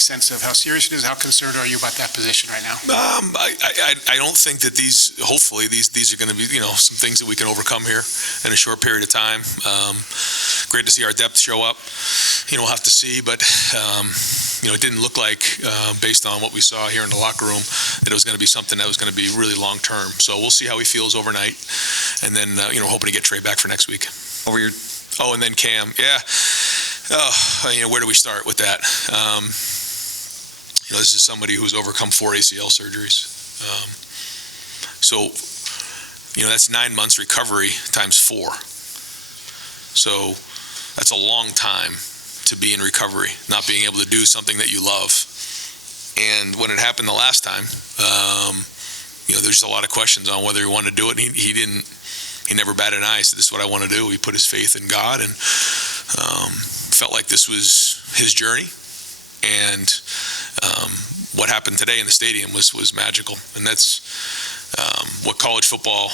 sense of how serious it is? How concerned are you about that position right now? I don't think that hopefully these are going to be, some things that we can overcome here in a short period of time. Great to see our depth show up. We'll have to see, but it didn't look like, based on what we saw here in the locker room, that it was going to be something that was going to be really long term. So we'll see how he feels overnight, and then hoping to get Trey back for next week. And then Cam, yeah. Where do we start with that? This is somebody who's overcome 4 ACL surgeries. So that's 9 months recovery times 4. So that's a long time to be in recovery, not being able to do something that you love. And when it happened the last time, there's a lot of questions on whether he wanted to do it. He never batted an eye. He said, "This is what I want to do." He put his faith in God and felt like this was his journey. And what happened today in the stadium was magical. And that's what college football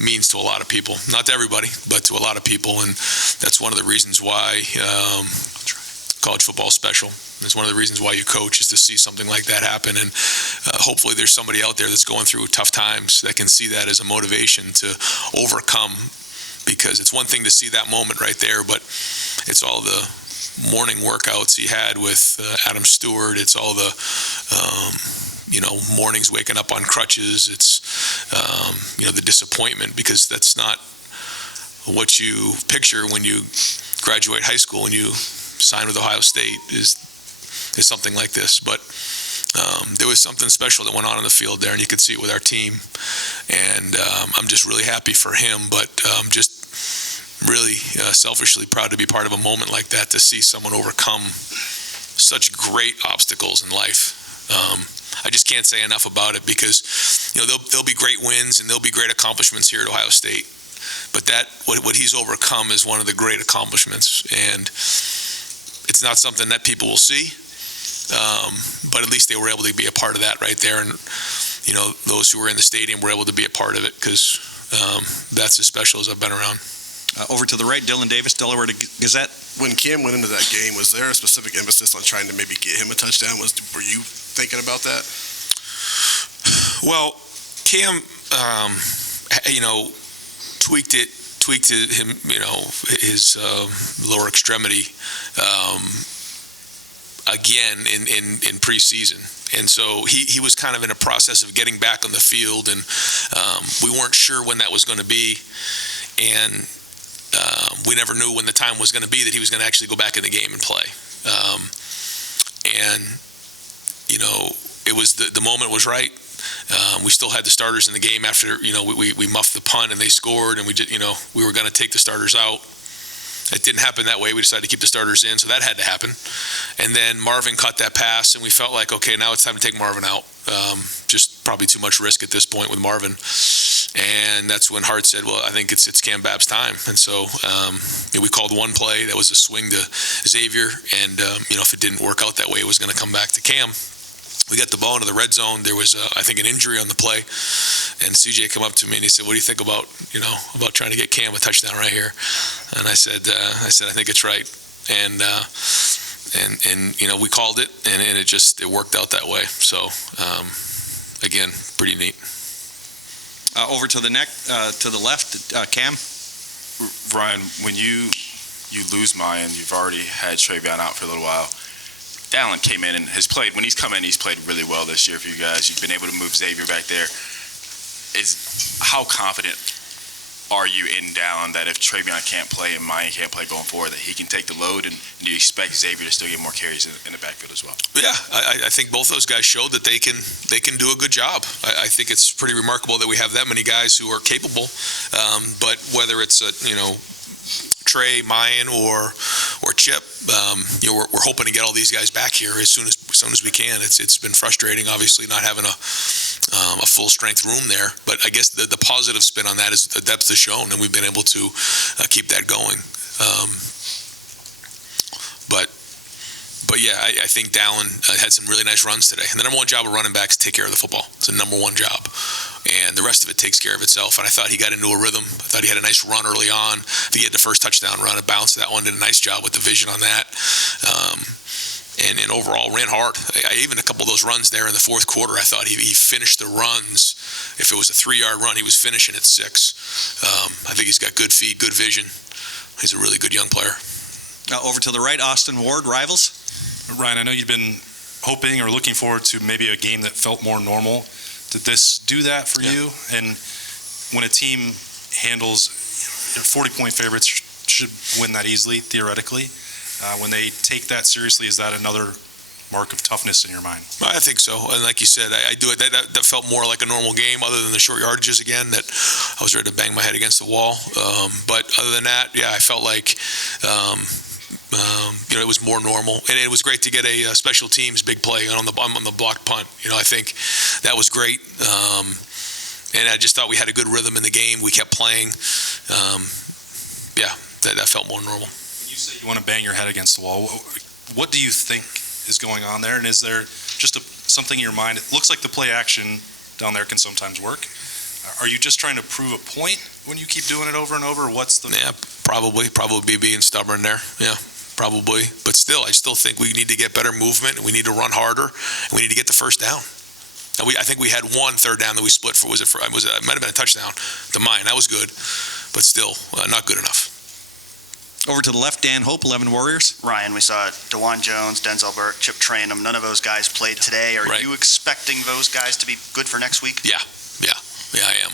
means to a lot of people. Not to everybody, but to a lot of people. And that's one of the reasons why college football is special. It's one of the reasons why you coach, is to see something like that happen. And hopefully there's somebody out there that's going through tough times that can see that as a motivation to overcome, because it's one thing to see that moment right there, but it's all the morning workouts he had with Adam Stewart. It's all the mornings waking up on crutches. It's the disappointment, because that's not what you picture when you graduate high school and you sign with Ohio State is something like this. But there was something special that went on in the field there, and you could see it with our team. And I'm just really happy for him, but just really selfishly proud to be part of a moment like that, to see someone overcome such great obstacles in life. I just can't say enough about it, because there'll be great wins and there'll be great accomplishments here at Ohio State, but what he's overcome is one of the great accomplishments, and it's not something that people will see, but at least they were able to be a part of that right there. And those who were in the stadium were able to be a part of it, because that's as special as I've been around. Over to the right, Dylan Davis, Delaware Gazette. When Cam went into that game, was there a specific emphasis on trying to maybe get him a touchdown? Were you thinking about that? Well, Cam, tweaked him, his lower extremity again in preseason. And so he was kind of in a process of getting back on the field, and we weren't sure when that was going to be. And we never knew when the time was going to be that he was going to actually go back in the game and play. It was the moment was right. We still had the starters in the game after, we muffed the punt and they scored, and we were going to take the starters out. It didn't happen that way. We decided to keep the starters in, so that had to happen. And then Marvin caught that pass, and we felt like, okay, now it's time to take Marvin out. Just probably too much risk at this point with Marvin. And that's when Hart said, well, I think it's Cam Babb's time. And so we called one play. That was a swing to Xavier. And, if it didn't work out that way, it was going to come back to Cam. We got the ball into the red zone. There was, I think, an injury on the play. And CJ came up to me and he said, "What do you think about trying to get Cam a touchdown right here?" And I said, I think it's right. And we called it, and it worked out that way. So, again, pretty neat. Over to the to the left, Cam. Ryan, when you lose Mayan, you've already had Travion out for a little while. Dallin came in and has played. When he's come in, he's played really well this year for you guys. You've been able to move Xavier back there. How confident are you in Dallin that if Travion can't play and Mayan can't play going forward, that he can take the load, and do you expect Xavier to still get more carries in the backfield as well? Yeah, I think both those guys showed that they can do a good job. I think it's pretty remarkable that we have that many guys who are capable. But whether it's Trey, Mayan, or Chip, we're hoping to get all these guys back here as soon as we can. It's been frustrating, obviously, not having a full strength room there. But I guess the positive spin on that is the depth is shown, and we've been able to keep that going. But yeah, I think Dallin had some really nice runs today. And the number one job of running backs is take care of the football. It's the number one job. And the rest of it takes care of itself. And I thought he got into a rhythm. I thought he had a nice run early on. I think he had the first touchdown run, a bounce. That one did a nice job with the vision on that. and overall ran hard. Even a couple of those runs there in the fourth quarter, I thought he finished the runs. If it was a 3-yard run, he was finishing at 6. I think he's got good feet, good vision. He's a really good young player. Over to the right, Austin Ward, Rivals. Ryan, I know you've been hoping or looking forward to maybe a game that felt more normal. Did this do that for you? And when a team handles 40-point favorites should win that easily, theoretically. When they take that seriously, is that another mark of toughness in your mind? I think so. And like you said, I do it. That felt more like a normal game, other than the short yardages again, that I was ready to bang my head against the wall. But other than that, yeah, I felt like it was more normal, and it was great to get a special teams big play on the blocked punt. I think that was great, and I just thought we had a good rhythm in the game. We kept playing. That felt more normal. When you say you want to bang your head against the wall, what do you think is going on there? And is there just something in your mind? It looks like the play action down there can sometimes work. Are you just trying to prove a point when you keep doing it over and over? What's the... Yeah, probably being stubborn there. Yeah, probably. But still, I still think we need to get better movement, and we need to run harder, and we need to get the first down. And I think we had one third down that we split for. It might have been a touchdown to mine. That was good, but still not good enough. Over to the left, Dan Hope, 11 Warriors. Ryan, we saw DeJuan Jones, Denzel Burke, Chip Trayanum. None of those guys played today. Are you expecting those guys to be good for next week? Yeah, I am.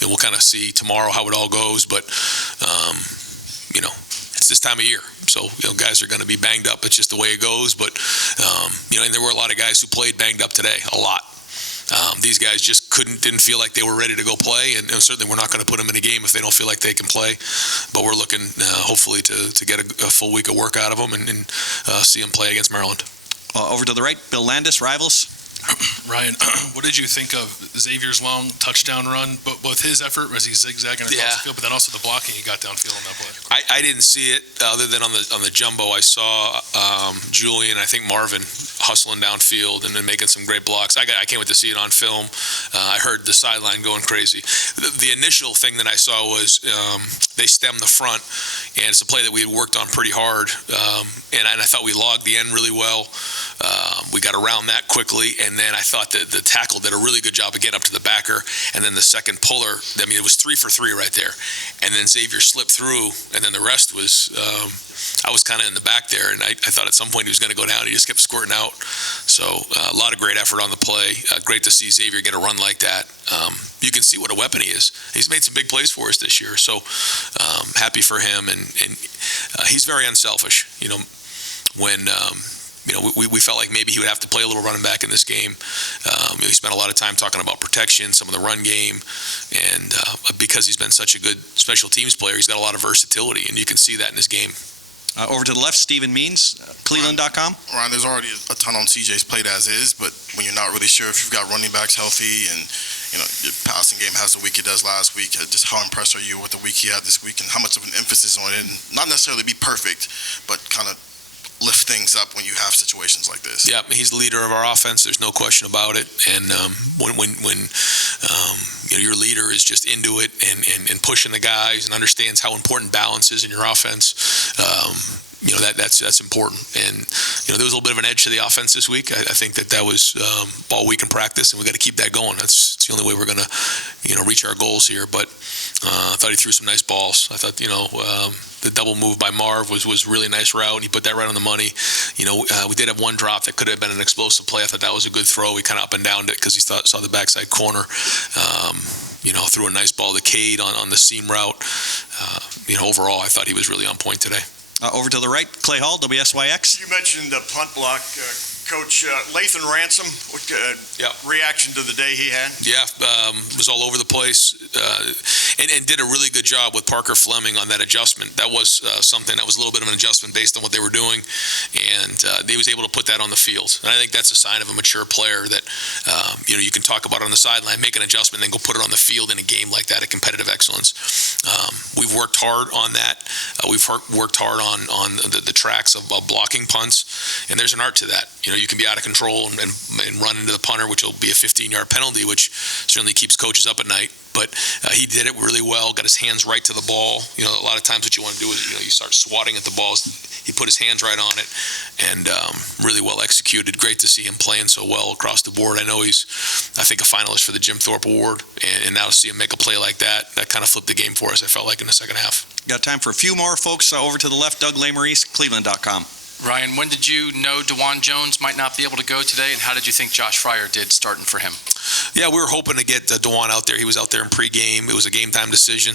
And we'll kind of see tomorrow how it all goes, but, it's this time of year. So, guys are going to be banged up. It's just the way it goes. But, and there were a lot of guys who played banged up today, a lot. These guys just didn't feel like they were ready to go play, and certainly we're not going to put them in a game if they don't feel like they can play. But we're looking, hopefully, to get a full week of work out of them and see them play against Maryland. Over to the right, Bill Landis, Rivals. Ryan, what did you think of Xavier's long touchdown run? Both his effort as he's zigzagging across the field, but then also the blocking he got downfield on that play. I didn't see it other than on the jumbo. I saw Julian, I think Marvin, hustling downfield and then making some great blocks. I can't wait to see it on film. I heard the sideline going crazy. The initial thing that I saw was they stemmed the front, and it's a play that we had worked on pretty hard, and I thought we logged the end really well. We got around that quickly, and then I thought that the tackle did a really good job of getting up to the backer, and then the second puller, it was 3 for 3 right there. And then Xavier slipped through, and then the rest was, I was kind of in the back there, and I thought at some point he was going to go down. He just kept squirting out. So a lot of great effort on the play. Great to see Xavier get a run like that. You can see what a weapon he is. He's made some big plays for us this year, so happy for him. And he's very unselfish. When we felt like maybe he would have to play a little running back in this game. He spent a lot of time talking about protection, some of the run game, and because he's been such a good special teams player, he's got a lot of versatility, and you can see that in his game. Over to the left, Stephen Means, Cleveland.com. Ryan, there's already a ton on CJ's plate as is, but when you're not really sure if you've got running backs healthy and your passing game has the week it does last week, just how impressed are you with the week he had this week and how much of an emphasis on it, and not necessarily be perfect, but kind of lift things up when you have situations like this? Yeah, he's the leader of our offense. There's no question about it. And when your leader is just into it and pushing the guys and understands how important balance is in your offense, that's important. And there was a little bit of an edge to the offense this week. I think that was all week in practice, and we got to keep that going. It's the only way we're going to reach our goals here. But I thought he threw some nice balls. I thought the double move by Marv was really nice route, and he put that right on the money. We did have one drop that could have been an explosive play. I thought that was a good throw. We kind of up and downed it because he saw the backside corner. Threw a nice ball to Cade on the seam route. Overall, I thought he was really on point today. Over to the right, Clay Hall, WSYX. You mentioned the punt block. Coach Lathan Ransom, what reaction to the day he had? Yeah, was all over the place and did a really good job with Parker Fleming on that adjustment. That was something that was a little bit of an adjustment based on what they were doing, and he was able to put that on the field. And I think that's a sign of a mature player that, you can talk about it on the sideline, make an adjustment, then go put it on the field in a game like that, a competitive excellence. We've worked hard on that. We've worked hard on the tracks of blocking punts, and there's an art to that. you can be out of control and run into the punter, which will be a 15-yard penalty, which certainly keeps coaches up at night. But he did it really well, got his hands right to the ball. You know, a lot of times what you want to do is, you start swatting at the ball. He put his hands right on it and really well executed. Great to see him playing so well across the board. I know he's, I think, a finalist for the Jim Thorpe Award, and now to see him make a play like that kind of flipped the game for us, I felt like, in the second half. Got time for a few more folks. Over to the left, Doug Lesmerises, Cleveland.com. Ryan, when did you know DeJuan Jones might not be able to go today, and how did you think Josh Fryer did starting for him? Yeah, we were hoping to get DeJuan out there. He was out there in pregame. It was a game-time decision.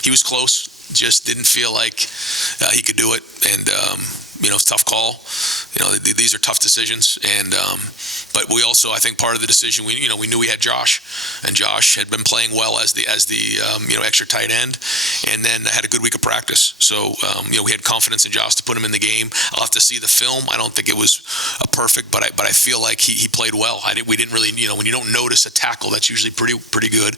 He was close, just didn't feel like he could do it, and it's a tough call. These are tough decisions, and but we also, I think, part of the decision, we knew we had Josh, and Josh had been playing well as the extra tight end, and then had a good week of practice. So we had confidence in Josh to put him in the game. I'll have to see the film. I don't think it was perfect, but I feel like he played well. We didn't really, when you don't notice a tackle, that's usually pretty good,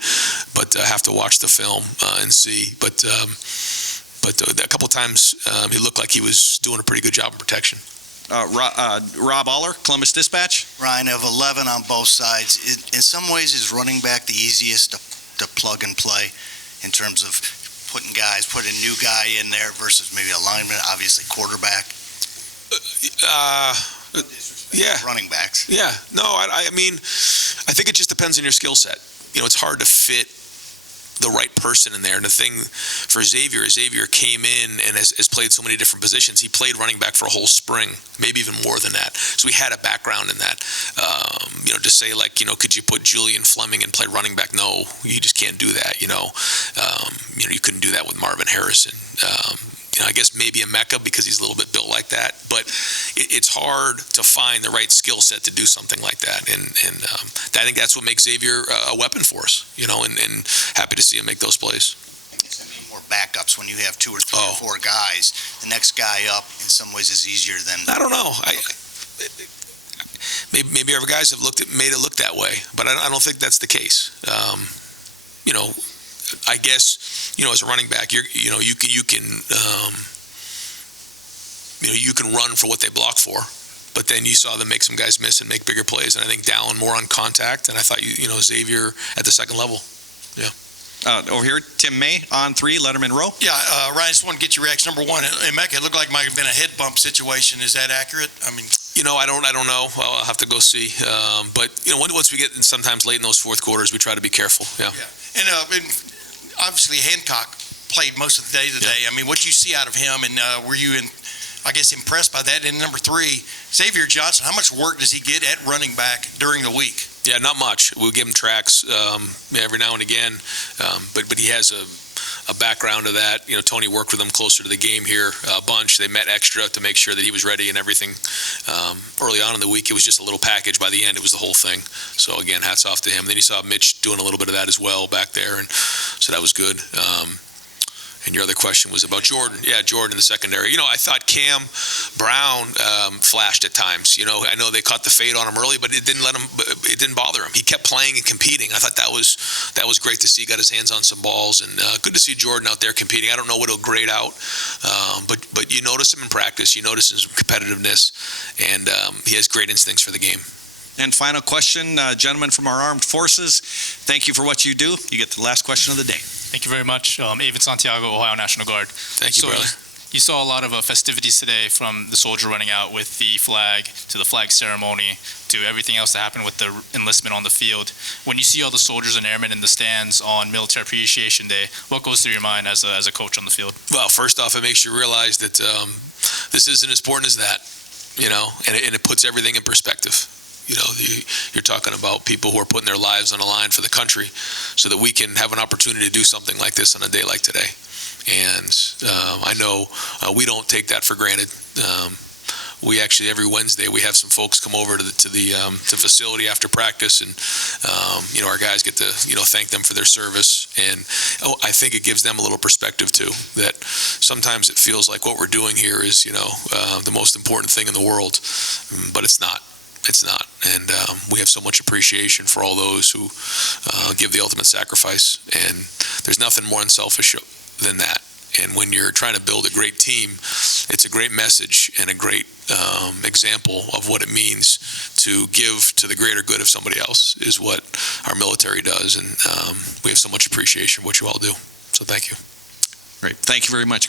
but have to watch the film and see. But a couple of times he looked like he was doing a pretty good job of protection. Rob Aller, Columbus Dispatch. Ryan, of 11 on both sides, in some ways is running back the easiest to plug and play in terms of putting a new guy in there versus maybe a lineman, obviously quarterback? Yeah. Running backs. Yeah. No, I mean, I think it just depends on your skill set. It's hard to fit the right person in there. And the thing for Xavier came in and has played so many different positions. He played running back for a whole spring, maybe even more than that. So he had a background in that. To say could you put Julian Fleming and play running back? No, you just can't do that. You couldn't do that with Marvin Harrison. I guess maybe a Mecca because he's a little bit built like that, but it's hard to find the right skill set to do something like that, and I think that's what makes Xavier a weapon for us, and happy to see him make those plays. More backups when you have 2 or 3 or 4 guys. The next guy up in some ways is easier than. I don't know. Maybe other guys have made it look that way, but I don't think that's the case. I guess, as a running back, you can run for what they block for, but then you saw them make some guys miss and make bigger plays, and I think Dallin more on contact, and I thought Xavier at the second level. Yeah. Over here, Tim May on 3, Letterman Row. Yeah, Ryan, I just want to get your reaction. Number one, in Mecca, it looked like it might have been a head bump situation. Is that accurate? I mean, I don't know. Well, I'll have to go see. But once we get in, sometimes late in those fourth quarters, we try to be careful. Yeah. And obviously Hancock played most of the day today. Yeah. I mean, what did you see out of him, and were you impressed by that? And number 3, Xavier Johnson, how much work does he get at running back during the week? Yeah, not much. We'll give him tracks every now and again, but he has a background of that. Tony worked with him closer to the game here a bunch. They met extra to make sure that he was ready and everything. Early on in the week, it was just a little package. By the end, it was the whole thing. So again, hats off to him. Then you saw Mitch doing a little bit of that as well back there, and so that was good. And your other question was about Jordan. Yeah, Jordan in the secondary. I thought Cam Brown flashed at times. I know they caught the fade on him early, but it didn't bother him. He kept playing and competing. I thought that was great to see. He got his hands on some balls, and good to see Jordan out there competing. I don't know what he'll grade out, but you notice him in practice. You notice his competitiveness, and he has great instincts for the game. And final question, gentlemen from our armed forces, thank you for what you do. You get the last question of the day. Thank you very much. Avon Santiago, Ohio National Guard. Thank you, brother. You saw a lot of festivities today, from the soldier running out with the flag to the flag ceremony to everything else that happened with the enlistment on the field. When you see all the soldiers and airmen in the stands on Military Appreciation Day, what goes through your mind as a coach on the field? Well, first off, it makes you realize that this isn't as important as that, and it puts everything in perspective. You're talking about people who are putting their lives on the line for the country so that we can have an opportunity to do something like this on a day like today. And I know we don't take that for granted. We actually, every Wednesday, we have some folks come over to the facility after practice, and our guys get to thank them for their service. And I think it gives them a little perspective too, that sometimes it feels like what we're doing here is the most important thing in the world, but it's not. It's not, and we have so much appreciation for all those who give the ultimate sacrifice, and there's nothing more unselfish than that. And when you're trying to build a great team it's a great message and a great example of what it means to give to the greater good of somebody else is what our military does. And we have so much appreciation for what you all do. So thank you. Great. Thank you very much, Coach.